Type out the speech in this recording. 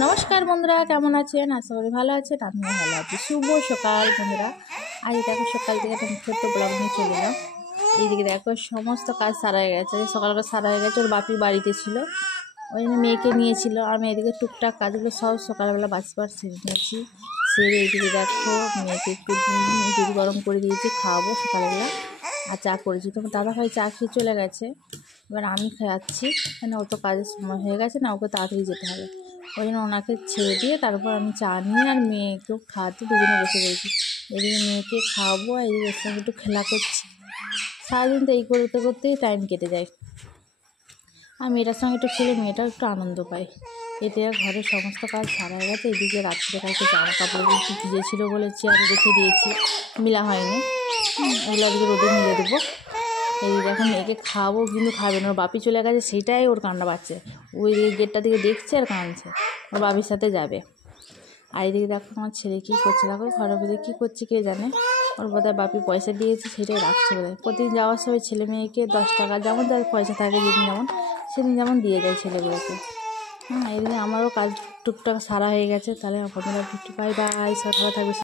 নমস্কার বন্ধুরা, কেমন আছেন? আশা করি ভালো আছেন। আমিও ভালো আছি। শুভ সকাল বন্ধুরা। আজ দেখো সকাল থেকে একটা ছোট্ট ব্লগ নিয়ে চলে এলাম। এইদিকে দেখো সমস্ত কাজ সারা হয়ে গেছে, সকালবেলা সারা হয়ে গেছে। ওর বাপি বাড়িতে ছিল, ওই জন্য মেয়েকে নিয়েছিল। আমি এদিকে টুকটাক কাজগুলো সব সকালবেলা বাঁচবার সেরে নিয়েছি। সেরে এইদিকে দেখো মেয়েকে একটু দুধ গরম করে দিয়েছি, খাওয়াবো সকালবেলা। আর চা করেছি, তো দাদাভাই চা খেয়ে চলে গেছে। এবার আমি খাওয়াচ্ছি, কেন ও তো কাজের সময় হয়ে গেছে না, ওকে তাড়াতাড়ি যেতে হবে। ওই জন্য ওনাকে ছেড়ে দিয়ে তারপর আমি চা নিয়ে আর মেয়েকেও খাওয়াতে দুজনে বসে পড়েছি। এদিকে মেয়েকে খাওয়াবো আর এদিকে ওর সঙ্গে একটু খেলা করছি। সারাদিন তো এই করতে করতেই টাইম কেটে যায়। আর মেয়েটার সঙ্গে একটু খেলে মেয়েটাও একটু আনন্দ পায়। এতে ঘরের সমস্ত কাজ সারা হয়ে গেছে। এদিকে রাত্রে কালকে জামা কাপড়গুলো একটু ভিজেছিল বলে চেয়ারে রেখে দিয়েছি, মিলা হয়নি। ওগুলো আজকে রোদে মিলে দেবো। এই দেখো মেয়েকে খাওয়াবো, কিন্তু খাবে না। ওর বাপি চলে গেছে, সেইটাই ওর কান্না পাচ্ছে। ওই দিকে গেটটা দিকে দেখছে আর কাঁদছে, ওর বাবির সাথে যাবে। আর এদিকে দেখো আমার ছেলে কী করছে, দেখো ঘরের ভিতরে কী করছে কে জানে। ওর বোধহয় বাপি পয়সা দিয়েছে, সেটাই রাখছে বোধহয়। প্রতিদিন যাওয়ার সময় ছেলে মেয়েকে 10 টাকা যেমন যার পয়সা থাকে, যেদিন যেমন সেদিন যেমন দিয়ে যায় ছেলেগুলোকে। এদিকে আমারও কাজ টুকটাক সারা হয়ে গেছে। তাহলে আপনারা বাই বাই, সব ভালো থাকবে।